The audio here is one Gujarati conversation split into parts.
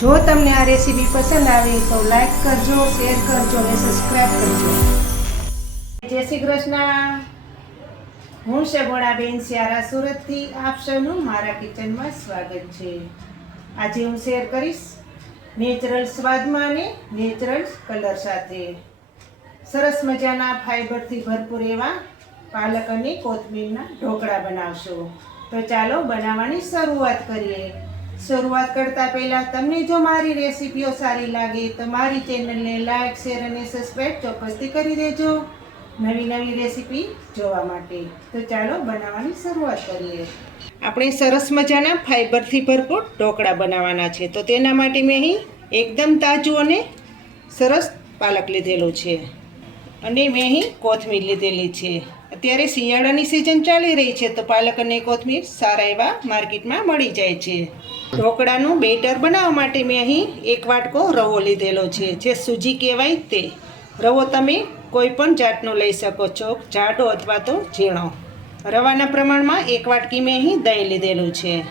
જો તમને આ રેસીપી પસંદ આવે તો લાઈક કરજો, શેર કરજો અને સબસ્ક્રાઈબ કરજો. જય શ્રી કૃષ્ણ. હું શગોણાબેન સ્યારા સુરતથી. આપ સૌનું મારા કિચનમાં સ્વાગત છે. આજે હું શેર કરીશ નેચરલ સ્વાદમાં અને નેચરલ કલર સાથે. સરસ મજાના ફાઈબરથી ભરપૂર એવા પાલક અને કોથમીરના ઢોકળા બનાવશો. તો ચાલો બનાવવાની શરૂઆત કરીએ. શરૂઆત કરતાં પહેલાં તમને જો મારી રેસીપીઓ સારી લાગે તો મારી ચેનલને લાઇક શેર અને સબસ્ક્રાઈબ ચોક્કસથી કરી દેજો નવી નવી રેસીપી જોવા માટે. તો ચાલો બનાવવાની શરૂઆત કરીએ. આપણે સરસ મજાના ફાઈબરથી ભરપૂર ઢોકળા બનાવવાના છે. તો તેના માટે મેં અહીં એકદમ તાજું અને સરસ પાલક લીધેલું છે. અને મેં અહીં કોથમીર લીધેલી છે. અત્યારે શિયાળાની સિઝન ચાલી રહી છે, તો પાલક અને કોથમીર સારા એવા માર્કેટમાં મળી જાય છે. ઢોકળાનું બેટર બનાવવા માટે મેં અહીં એક વાટકો રવો લીધેલો છે. જે સૂજી કહેવાય તે. રવો તમે કોઈ પણ જાતનો લઈ શકો છો, જાડો અથવા તો ઝીણો. રવાના પ્રમાણમાં એક વાટકી મેં અહીં દહીં લીધેલું છે.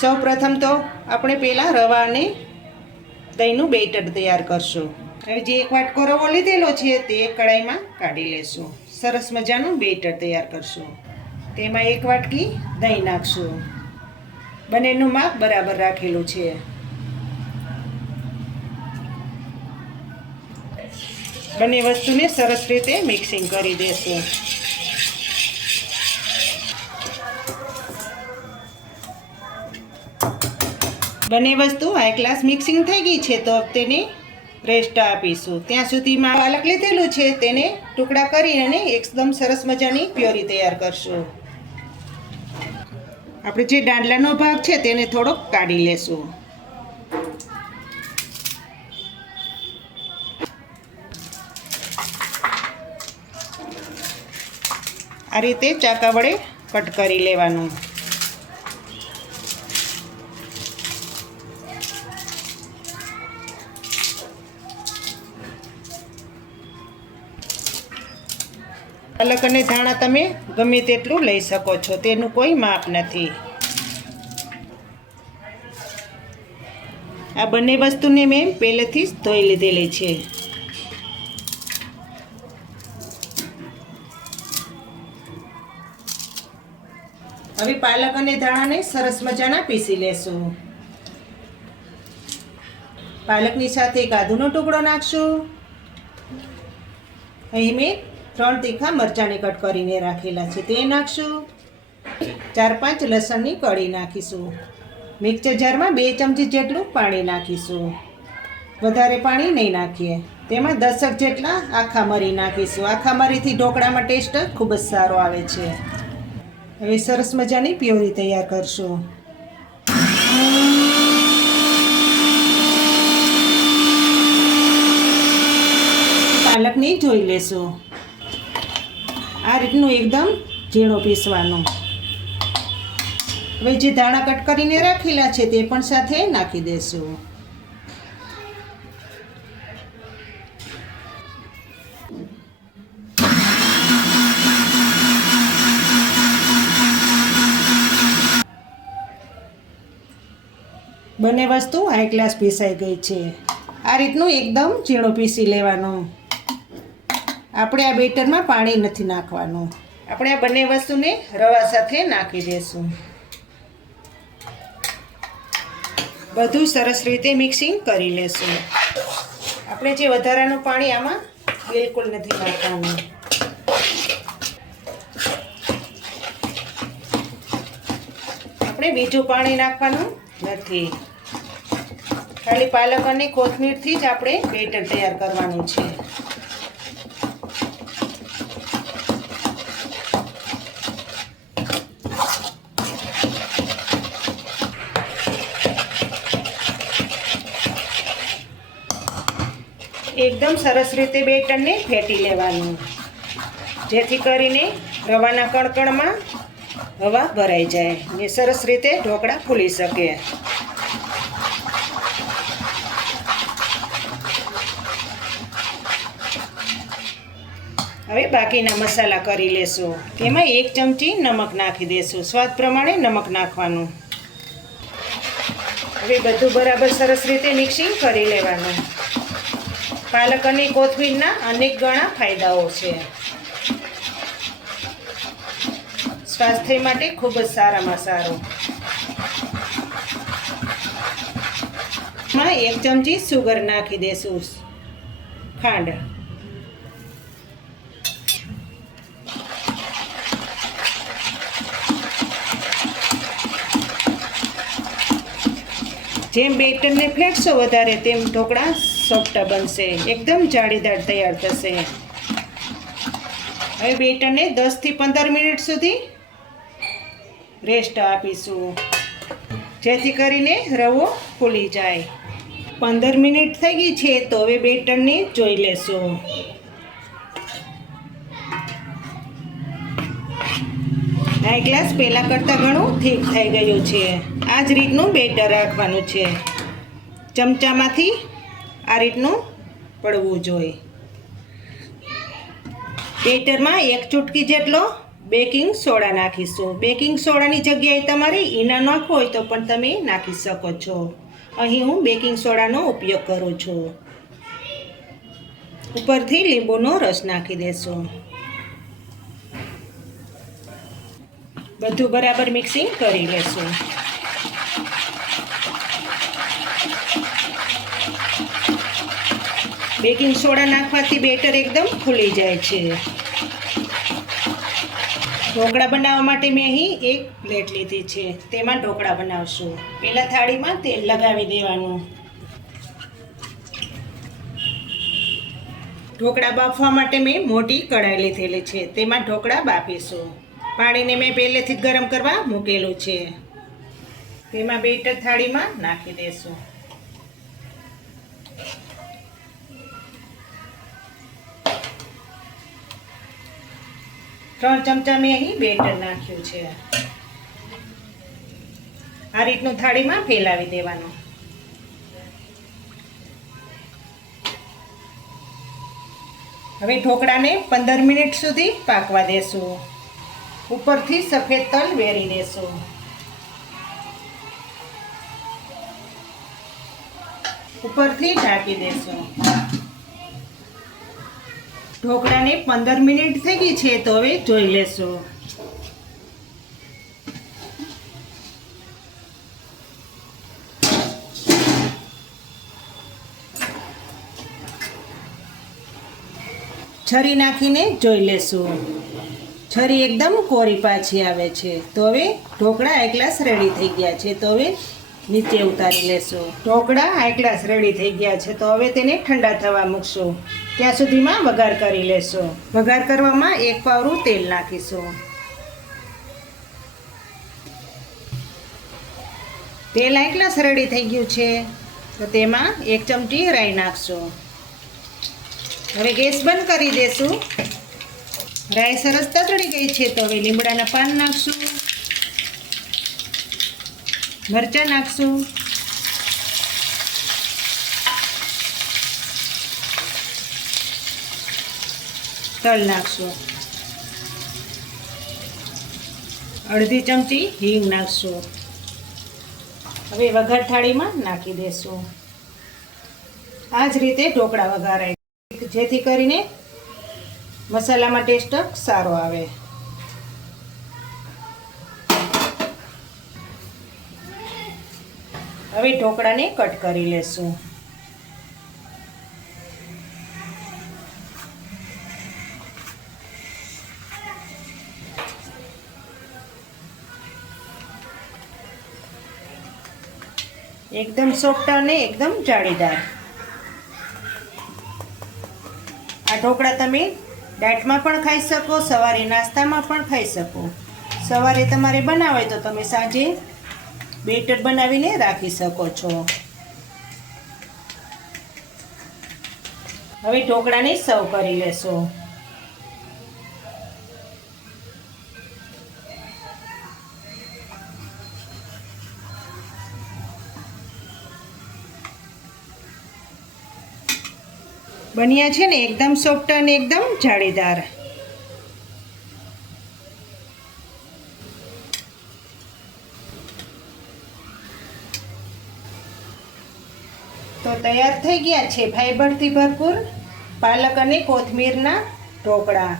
સૌ પ્રથમ તો આપણે પહેલાં રવા અને દહીંનું બેટર તૈયાર કરશું. હવે જે એક વાટકો રવો લીધેલો છે તે કડાઈમાં કાઢી લેશું. સરસ મજાનું બેટર તૈયાર કરશું. તેમાં એક વાટકી દહીં નાખશું. બંનેનું માપ બરાબર રાખેલું છે. બંને વસ્તુને સરસ રીતે મિક્સિંગ કરી દેશું. બંને વસ્તુ હાઈ ક્લાસ મિક્સિંગ થઈ ગઈ છે તો તેને રેસ્ટ આપીશું. ત્યાં સુધીમાં પાલક લીધેલું છે, તેને ટુકડા કરી અને એકદમ સરસ મજાની પ્યોરી તૈયાર કરશું. આપણે જે દાંડલાનો ભાગ છે તેને થોડોક કાઢી લેશું. આ રીતે ચાકા વડે કટ કરી લેવાનું. પાલક અને ધાણા તમે ગમે તેટલું લઈ શકો છો, તેનું કોઈ માપ નથી. આ બંને વસ્તુને મેં પહેલેથી જ ધોઈ લીધેલી છે. હવે પાલક અને ધાણાને સરસ મજાના પીસી લેશું. પાલકની સાથે એક આદુનો ટુકડો નાખશું. અહીં મેં ત્રણ તીખા મરચાંને કટ કરીને રાખેલા છે. તે નાખશું. ચાર પાંચ લસણની કળી નાખીશું. મિક્સર જારમાં બે ચમચી જેટલું પાણી નાખીશું. વધારે પાણી નહીં નાખીએ. તેમાં દસક જેટલા આખા મરી નાખીશું. આખા મરીથી ઢોકળામાં ટેસ્ટ ખૂબ જ સારો આવે છે. હવે સરસ મજાની પ્યોરી તૈયાર કરશું. પાલકની જોઈ લેશું. આ રીતનું એકદમ ઝીણો પીસવાનો. હવે જે દાણા કટ કરીને રાખેલા છે તે પણ સાથે નાખી દેશું. બંને વસ્તુ હાઈ ગ્લાસ પીસાઈ ગઈ છે. આ રીતનું એકદમ ઝીણો પીસી લેવાનું. આપણે આ બેટરમાં પાણી નથી નાખવાનું. આપણે આ બંને વસ્તુને રવા સાથે નાખી દઈશું બધું સરસ રીતે મિક્સિંગ કરી લેશું. આપણે જે વધારાનું પાણી આમાં બિલકુલ નથી નાખવાનું. આપણે બીજું પાણી નાખવાનું નથી. ખાલી પાલક અને કોથમીરથી જ આપણે બેટર તૈયાર કરવાનું છે. એકદમ સરસ રીતે બેટરને ફેટી લેવાનું. જેથી કરીને રવાના કણકણમાં હવા ભરાઈ જાય ને સરસ રીતે ઢોકળા ફૂલી શકે. હવે બાકીના મસાલા કરી લેશું. તેમાં એક ચમચી નમક નાખી દેશું. સ્વાદ પ્રમાણે નમક નાખવાનું. હવે બધું બરાબર સરસ રીતે મિક્સિંગ કરી લેવાનું. પાલક અને કોથમીરના અનેક ગણા ફાયદાઓ છે. સ્વાસ્થ્ય માટે ખૂબ જ સારામાં સારું એક ચમચી સુગર નાખી દેશું. ખાંડ. જેમ બેટરને ફેટશો વધારે, તેમ ઢોકળા સોફ્ટ બનશે. એકદમ જાળીદાર તૈયાર થશે. હવે બેટરને દસથી પંદર મિનિટ સુધી રેસ્ટ આપીશું. જેથી કરીને રવો ફૂલી જાય. પંદર મિનિટ થઈ ગઈ છે, તો હવે બેટરને જોઈ લેશું. આ ગ્લાસ પહેલાં કરતાં ઘણું થીક થઈ ગયું છે. આ જ રીતનું બેટર રાખવાનું છે. ચમચામાંથી આ રીતનું પડવું જોઈએ. બેટરમાં એક ચૂટકી જેટલો બેકિંગ સોડા નાખીશું. બેકિંગ સોડાની જગ્યાએ તમારે ઈના નાખવો હોય તો પણ તમે નાખી શકો છો. અહીં હું બેકિંગ સોડાનો ઉપયોગ કરું છું. ઉપરથી લીંબુનો રસ નાખી દેશું. બધું બરાબર મિક્સિંગ કરી લેશું. બેકિંગ સોડા નાખવાથી બેટર એકદમ ખુલી જાય છે. ઢોકળા બનાવવા માટે મેં અહીં એક પ્લેટ લીધી છે. તેમાં ઢોકળા બનાવશું. પહેલાં થાળીમાં તેલ લગાવી દેવાનું. ઢોકળા બાફવા માટે મેં મોટી કઢાઈ લીધેલી છે. તેમાં ઢોકળા બાફીશું. પાણીને મેં પહેલેથી ગરમ કરવા મૂકેલું છે. તેમાં બેટર થાળીમાં નાખી દેશું. ત્રણ ચમચા મેં અહીં બેટર નાખ્યું છે. આ રીતનું થાળીમાં ફેલાવી દેવાનું. હવે ઢોકળાને પંદર મિનિટ સુધી પાકવા દેશું. ઉપરથી સફેદ તલ વેરી દેશું. ઉપરથી ઢાંકી દેશું. ઢોકળાને પંદર મિનિટ થઈ ગઈ છે, તો હવે જોઈ લેશું. છરી નાખીને જોઈ લેશું. છરી એકદમ કોરી પાછી આવે છે. તો હવે ઢોકળા એક રેડી થઈ ગયા છે. તો હવે નીચે ઉતારી લેશું. ઢોકળા ગ્લાસ રેડી થઈ ગયા છે. તો હવે તેને ઠંડા થવા મૂકશું. ત્યાં સુધીમાં વઘાર કરી લેશું. વઘાર કરવામાં એક પાવરું તેલ નાખીશું. તેલ આટલા સરળી થઈ ગયું છે. તો તેમાં એક ચમચી રાઈ નાખશું. હવે ગેસ બંધ કરી દેશું. રાઈ સરસ તતડી ગઈ છે તો હવે લીમડાના પાન નાખશું. મરચાં નાખશું. તલ નાખશું. અડધી ચમચી હિંગ નાખશું. હવે વઘાર થાળીમાં નાખી દેશું. આ જ રીતે ઢોકળા વઘારાય. જેથી કરીને મસાલામાં ટેસ્ટ સારો આવે. હવે ઢોકળાને કટ કરી લેશું. એકદમ સોફ્ટ અને એકદમ જાળીદાર. આ ઢોકળા તમે ડાયટમાં પણ ખાઈ શકો, સવારે નાસ્તામાં પણ ખાઈ શકો. સવારે તમારે બનાવે તો તમે સાંજે બેટર બનાવીને રાખી શકો છો. હવે ઢોકળાને સર્વ કરી લેશો. બન્યા છે ને, એકદમ સોફ્ટ અને એકદમ જાળીદાર. તો તૈયાર થઈ ગયા છે ફાઈબરથી ભરપૂર પાલક અને કોથમીરના ઢોકળા.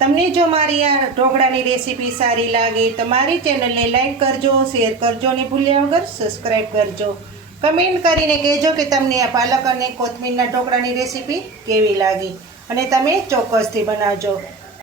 તમને જો મારી આ ઢોકળાની રેસીપી સારી લાગે, તો મારી ચેનલને લાઈક કરજો, શેર કરજો અને ભૂલ્યા વગર સબસ્ક્રાઈબ કરજો. કમેન્ટ કરીને કહેજો કે તમને આ પાલક અને કોથમીરના ઢોકળાની રેસીપી કેવી લાગી. અને તમે ચોક્કસથી બનાવજો.